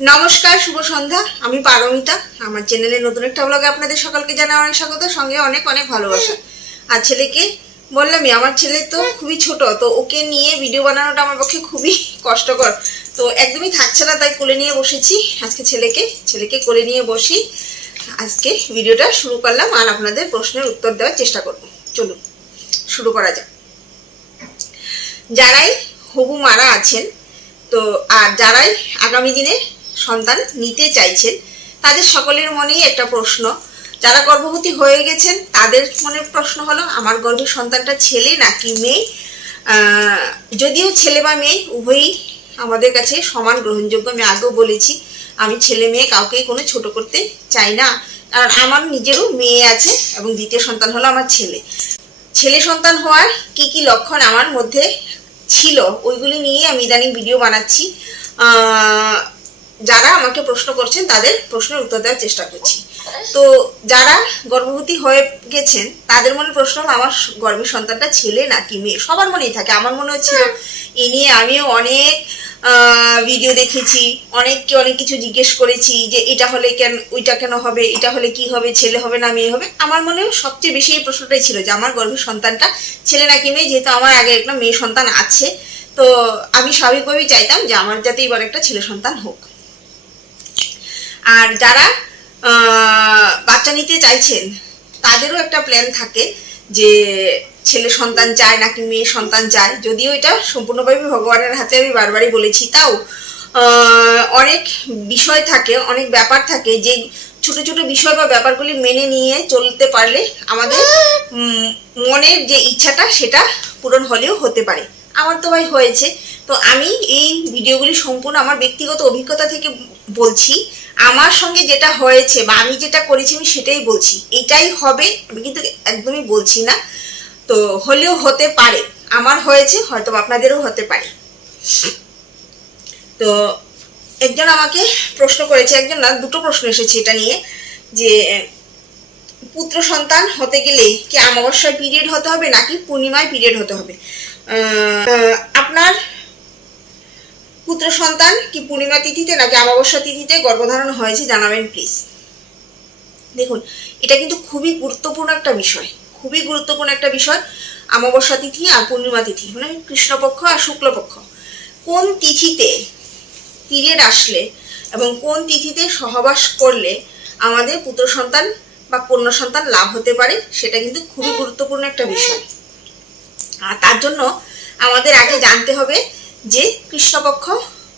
নমস্কার, শুভ সন্ধ্যা। আমি পারমিতা। আমার চ্যানেলে নতুন একটা ব্লগে আপনাদের সকলকে জানাই অনেক স্বাগত, সঙ্গে অনেক অনেক ভালোবাসা। আর ছেলেকে বললামই, আমার ছেলে তো খুবই ছোট, তো ওকে নিয়ে ভিডিও বানানোটা আমার পক্ষে খুবই কষ্টকর। তো একদমই থাকছে না, তাই কোলে নিয়ে বসেছি আজকে ছেলেকে। ছেলেকে কোলে নিয়ে বসি। আজকে ভিডিওটা শুরু করলাম আর আপনাদের প্রশ্নের উত্তর দেওয়ার চেষ্টা করব। চলুন, শুরু করা যাক। যারাই হবু মারা আছেন, তো আর যারাই আগামী দিনে সন্তান নিতে চাইছেন, তাদের সকলের মনেই একটা প্রশ্ন। যারা গর্ভবতী হয়ে গেছেন, তাদের মনের প্রশ্ন হলো, আমার গর্ভের সন্তানটা ছেলে নাকি মেয়ে? যদিও ছেলে বা মেয়ে, উভয়ই আমাদের কাছে সমান গ্রহণযোগ্য। আমি আগেও বলেছি, আমি ছেলে মেয়ে কাউকেই কোনো ছোট করতে চাই না। কারণ আমার নিজেরও মেয়ে আছে এবং দ্বিতীয় সন্তান হলো আমার ছেলে। ছেলে সন্তান হওয়ার কি কি লক্ষণ আমার মধ্যে ছিল, ওইগুলি নিয়ে আমি ইদানিং ভিডিও বানাচ্ছি। যারা আমাকে প্রশ্ন করছেন তাদের প্রশ্নের উত্তর দেওয়ার চেষ্টা করছি। তো যারা গর্ভবতী হয়ে গেছেন তাদের মনে প্রশ্ন হলো, আমার গর্ভের সন্তানটা ছেলে নাকি মেয়ে? সবার মনেই থাকে। আমার মনে হচ্ছিল এ নিয়ে আমিও অনেক ভিডিও দেখেছি অনেককে অনেক কিছু জিজ্ঞেস করেছি যে এটা হলে কেন ওইটা কেন হবে? এটা হলে কি হবে? ছেলে হবে না মেয়ে হবে? আমার মনে সবচেয়ে বেশি এই প্রশ্নটাই ছিল যে আমার গর্ভের সন্তানটা ছেলে নাকি মেয়ে? যেহেতু আমার আগে একটা মেয়ে সন্তান আছে তো আমি স্বাভাবিকভাবেই চাইতাম যে আমার যাতে এবার একটা ছেলে সন্তান হোক। আর যারা বাচ্চা নিতে চাইছেন, তাদেরও একটা প্ল্যান থাকে যে ছেলে সন্তান চায় নাকি মেয়ে সন্তান চায়। যদিও এটা সম্পূর্ণভাবে ভগবানের হাতে আমি বারবারই বলেছি, তাও অনেক বিষয় থাকে, অনেক ব্যাপার থাকে যে ছোট ছোট বিষয় বা ব্যাপারগুলি মেনে নিয়ে চলতে পারলে আমাদের মনের যে ইচ্ছাটা সেটা পূরণ হলেও হতে পারে। আমার তো ভাই হয়েছে তো আমি এই ভিডিওগুলি সম্পূর্ণ আমার ব্যক্তিগত অভিজ্ঞতা থেকে বলছি। আমার সঙ্গে যেটা হয়েছে বা আমি যেটা করেছি আমি সেটাই বলছি। এটাই হবে, আমি কিন্তু একদমই বলছি না। তো হলেও হতে পারে। আমার হয়েছে, হয়তো আপনাদেরও হতে পারে। তো একজন আমাকে প্রশ্ন করেছে, একজন না, দুটো প্রশ্ন এসেছে এটা নিয়ে যে, পুত্র সন্তান হতে গেলে কি অমাবস্যায় পিরিয়ড হতে হবে নাকি পূর্ণিমায় পিরিয়ড হতে হবে? আপনার পুত্র সন্তান কি পূর্ণিমা তিথিতে নাকি অমাবস্যা তিথিতে গর্ভধারণ হয়েছে জানাবেন প্লিজ দেখুন, এটা কিন্তু খুবই গুরুত্বপূর্ণ একটা বিষয়, খুবই গুরুত্বপূর্ণ একটা বিষয়, অমাবস্যা তিথি আর পূর্ণিমা তিথি মানে কৃষ্ণপক্ষ আর শুক্লপক্ষ। কোন তিথিতে পিরিয়ড আসলে এবং কোন তিথিতে সহবাস করলে আমাদের পুত্র সন্তান বা কন্যা সন্তান লাভ হতে পারে, সেটা কিন্তু খুবই গুরুত্বপূর্ণ একটা বিষয়। আর তার জন্য আমাদের আগে জানতে হবে যে কৃষ্ণপক্ষ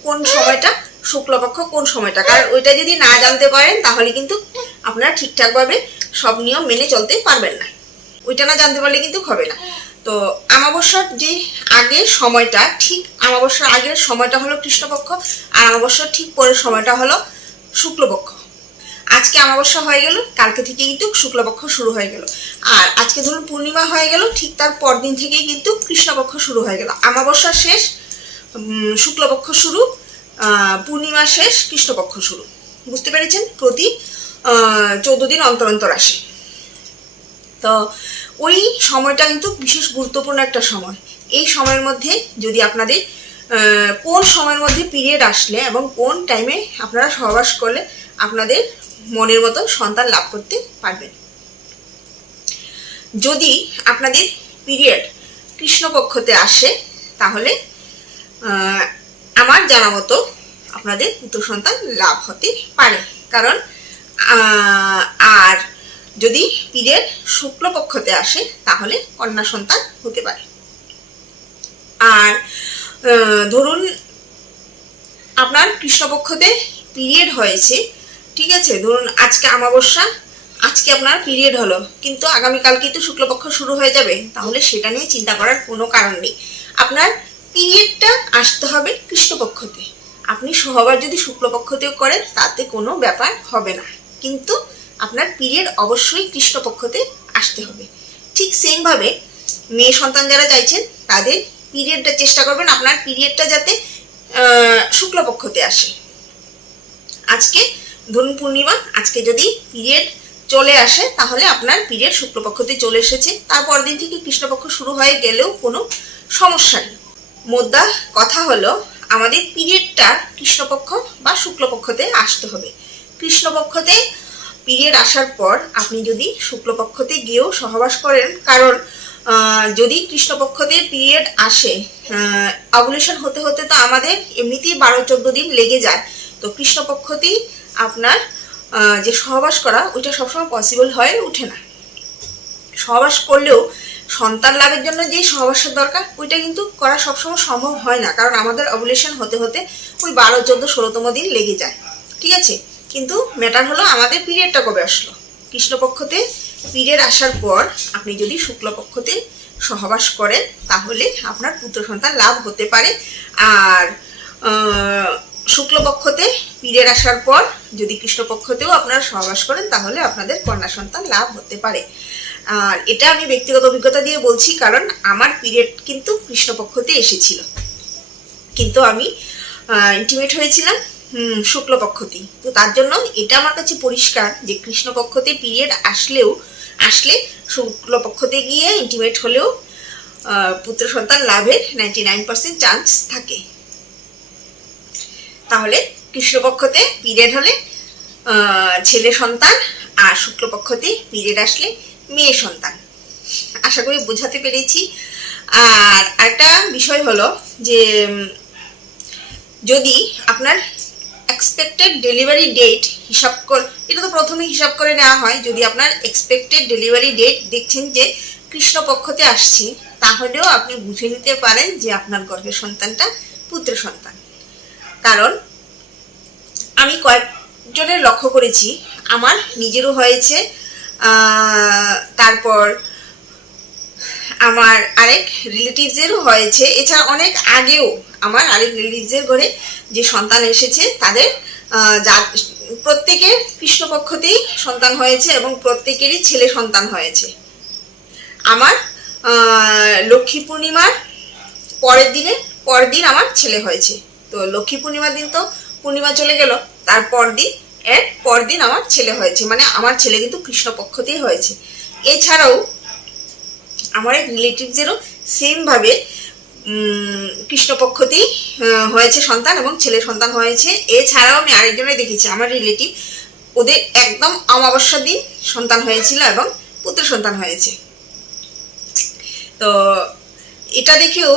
কোন সময়টা, শুক্লপক্ষ কোন সময়টা? কারণ ওইটা যদি না জানতে পারেন, তাহলে কিন্তু আপনারা ঠিকঠাকভাবে সব নিয়ম মেনে চলতে পারবেন না। ওইটা না জানতে পারলে কিন্তু হবে না। তো আমাবস্যার যে আগের সময়টা, ঠিক অমাবস্যার আগের সময়টা হলো কৃষ্ণপক্ষ, আর আমাবস্যার ঠিক পরের সময়টা হলো শুক্লপক্ষ। আজকে অমাবস্যা হয়ে গেল, কালকে থেকে কিন্তু শুক্লপক্ষ শুরু হয়ে গেল। আর আজকে ধরুন পূর্ণিমা হয়ে গেল, ঠিক তার পরদিন থেকেই কিন্তু কৃষ্ণপক্ষ শুরু হয়ে গেল। অমাবস্যা শেষ শুক্লপক্ষ শুরু পূর্ণিমা শেষ, কৃষ্ণপক্ষ শুরু। বুঝতে পেরেছেন? প্রতি চোদ্দ দিন অন্তর অন্তর আসে। তো ওই সময়টা কিন্তু বিশেষ গুরুত্বপূর্ণ একটা সময়। এই সময়ের মধ্যে যদি আপনাদের কোন সময়ের মধ্যে পিরিয়ড আসলে এবং কোন টাইমে আপনারা সহবাস করলে আপনাদের মনের মতো সন্তান লাভ করতে পারবেন। যদি আপনাদের পিরিয়ড কৃষ্ণপক্ষতে আসে, তাহলে আমার জানা মতো আপনাদের পুত্র সন্তান লাভ হতে পারে। কারণ আর যদি পিরিয়ড শুক্লপক্ষতে আসে, তাহলে কন্যা সন্তান হতে পারে। আর ধরুন, আপনার কৃষ্ণপক্ষতে পিরিয়ড হয়েছে, ঠিক আছে? ধরুন, আজকে আমাবস্যা আজকে আপনার পিরিয়ড হলো, কিন্তু আগামীকালকে তো শুক্লপক্ষ শুরু হয়ে যাবে, তাহলে সেটা নিয়ে চিন্তা করার কোনো কারণ নেই। আপনার পিরিয়ডটা আসতে হবে কৃষ্ণপক্ষতে। আপনি সহবার যদি শুক্লপক্ষতেও করেন, তাতে কোনো ব্যাপার হবে না। কিন্তু আপনার পিরিয়ড অবশ্যই কৃষ্ণপক্ষতে আসতে হবে। ঠিক সেমভাবে মেয়ে সন্তান যারা চাইছেন, তাদের পিরিয়ডটা চেষ্টা করবেন আপনার পিরিয়ডটা যাতে শুক্লপক্ষতে আসে। আজকে ধরুন পূর্ণিমা, আজকে যদি পিরিয়ড চলে আসে, তাহলে আপনার পিরিয়ড শুক্লপক্ষতে চলে এসেছে। তারপর দিন থেকে কৃষ্ণপক্ষ শুরু হয়ে গেলেও কোনো সমস্যা নেই। মোদ্দা কথা হলো, আমাদের পিরিয়ডটা কৃষ্ণপক্ষ বা শুক্লপক্ষতে আসতে হবে। কৃষ্ণপক্ষতে পিরিয়ড আসার পর আপনি যদি শুক্লপক্ষতে গিয়েও সহবাস করেন, কারণ যদি কৃষ্ণপক্ষতে পিরিয়ড আসে অবলেশন হতে হতে তো আমাদের এমনিতেই বারো চোদ্দ দিন লেগে যায়। তো কৃষ্ণপক্ষতেই আপনার যে সহবাস করা, ওইটা সবসময় পসিবল হয়ে ওঠে না। সহবাস করলেও সন্তান লাভের জন্য যেই সহবাসের দরকার, ওইটা কিন্তু করা সবসময় সম্ভব হয় না। কারণ আমাদের অবলেশন হতে হতে ওই বারো, চোদ্দ, ষোলোতম দিন লেগে যায়। ঠিক আছে? কিন্তু ম্যাটার হলো আমাদের পিরিয়ডটা কবে আসলো? কৃষ্ণপক্ষতে পিরিয়ড আসার পর আপনি যদি শুক্লপক্ষতে সহবাস করেন, তাহলে আপনার পুত্র সন্তান লাভ হতে পারে। আর শুক্লপক্ষতে পীরের আসার পর যদি কৃষ্ণপক্ষতেও আপনারা সহবাস করেন, তাহলে আপনাদের কন্যা সন্তান লাভ হতে পারে। আর এটা আমি ব্যক্তিগত অভিজ্ঞতা দিয়ে বলছি, কারণ আমার পিরিয়ড কিন্তু কৃষ্ণপক্ষতে এসেছিল। কিন্তু আমি ইন্টিমেট হয়েছিলাম শুক্লপক্ষতেই। তো তার জন্য এটা আমার কাছে পরিষ্কার যে কৃষ্ণপক্ষতে পিরিয়ড আসলেও, আসলে শুক্লপক্ষতে গিয়ে ইন্টিমেট হলেও পুত্র সন্তান লাভের নাইনটি নাইন পার্সেন্ট চান্স থাকে। তাহলে কৃষ্ণপক্ষতে পিরিয়ড হলে ছেলে সন্তান আর শুক্লপক্ষতে পিরিয়ড আসলে মেয়ে সন্তান। আশা করি বোঝাতে পেরেছি। আর একটা বিষয় হলো যে, যদি আপনার এক্সপেক্টেড ডেলিভারি ডেট হিসাব কর এটা তো প্রথমে হিসাব করে নেওয়া হয়। যদি আপনার এক্সপেক্টেড ডেলিভারি ডেট দেখছেন যে কৃষ্ণপক্ষতে আসছে, তাহলেও আপনি বুঝে নিতে পারেন যে আপনার গর্ভের সন্তানটা পুত্র সন্তান। কারণ আমি কয়েকজনের লক্ষ্য করেছি। আমার নিজেরও হয়েছে। তারপর আমার আরেক রিলেটিভসেরও হয়েছে। এছাড়া অনেক আগেও আমার আরেক রিলেটিভসের ঘরে যে সন্তান এসেছে, তাদের প্রত্যেকের কৃষ্ণপক্ষতেই সন্তান হয়েছে এবং প্রত্যেকেরই ছেলে সন্তান হয়েছে। আমার লক্ষ্মী পূর্ণিমার পরের দিনে পরের দিন আমার ছেলে হয়েছে। তো লক্ষ্মী পূর্ণিমার দিন তো পূর্ণিমা চলে গেল তারপর দিন এর পরদিন আমার ছেলে হয়েছে মানে আমার ছেলে কিন্তু কৃষ্ণপক্ষতেই হয়েছে। এছাড়াও আমার এক রিলেটিভসেরও সেমভাবে কৃষ্ণপক্ষতেই হয়েছে সন্তান এবং ছেলে সন্তান হয়েছে। এছাড়াও আমি আরেকজনের দেখেছি, আমার রিলেটিভ ওদের একদম অমাবস্যার দিন সন্তান হয়েছিল এবং পুত্র সন্তান হয়েছে। তো এটা দেখেও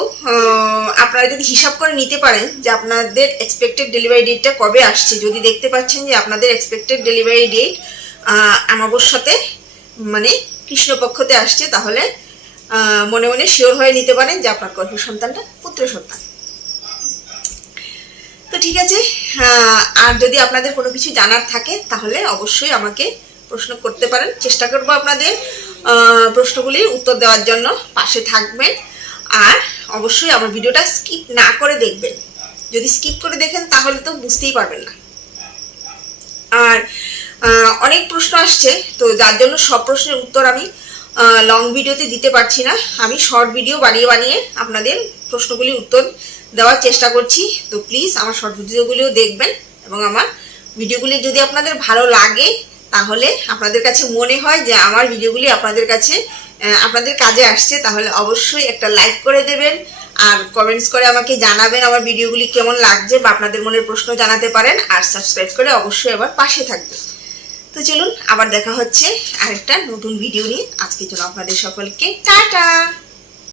আপনারা যদি হিসাব করে নিতে পারেন যে আপনাদের এক্সপেক্টেড ডেলিভারি ডেটটা কবে আসছে, যদি দেখতে পাচ্ছেন যে আপনাদের এক্সপেক্টেড ডেলিভারি ডেট আমাবস্যাতে মানে কৃষ্ণপক্ষতে আসছে, তাহলে মনে মনে শিওর হয়ে নিতে পারেন যে আপনার গর্ভের সন্তানটা পুত্র সন্তান। তো ঠিক আছে আর যদি আপনাদের কোনো কিছু জানার থাকে, তাহলে অবশ্যই আমাকে প্রশ্ন করতে পারেন। চেষ্টা করব আপনাদের প্রশ্নগুলির উত্তর দেওয়ার জন্য। পাশে থাকবেন। আর অবশ্যই আমার ভিডিওটা স্কিপ না করে দেখবেন। যদি স্কিপ করে দেখেন, তাহলে তো বুঝতেই পারবেন না। আর অনেক প্রশ্ন আসছে, তো যার জন্য সব প্রশ্নের উত্তর আমি লং ভিডিওতে দিতে পারছি না। আমি শর্ট ভিডিও বানিয়ে বানিয়ে আপনাদের প্রশ্নগুলির উত্তর দেওয়ার চেষ্টা করছি। তো প্লিজ আমার শর্ট ভিডিওগুলিও দেখবেন এবং আমার ভিডিওগুলি যদি আপনাদের ভালো লাগে, তাহলে আপনাদের কাছে মনে হয় যে আমার ভিডিওগুলি আপনাদের কাছে আপনাদের কাজে আসছে, তাহলে অবশ্যই একটা লাইক করে দেবেন আর কমেন্টস করে আমাকে জানাবেন আমার ভিডিওগুলি কেমন লাগছে বা আপনাদের মনের প্রশ্ন জানাতে পারেন আর সাবস্ক্রাইব করে অবশ্যই আবার পাশে থাকবেন। তো চলুন, আবার দেখা হচ্ছে আরেকটা নতুন ভিডিও নিয়ে। আজকের জন্য আপনাদের সকলকে টাটা!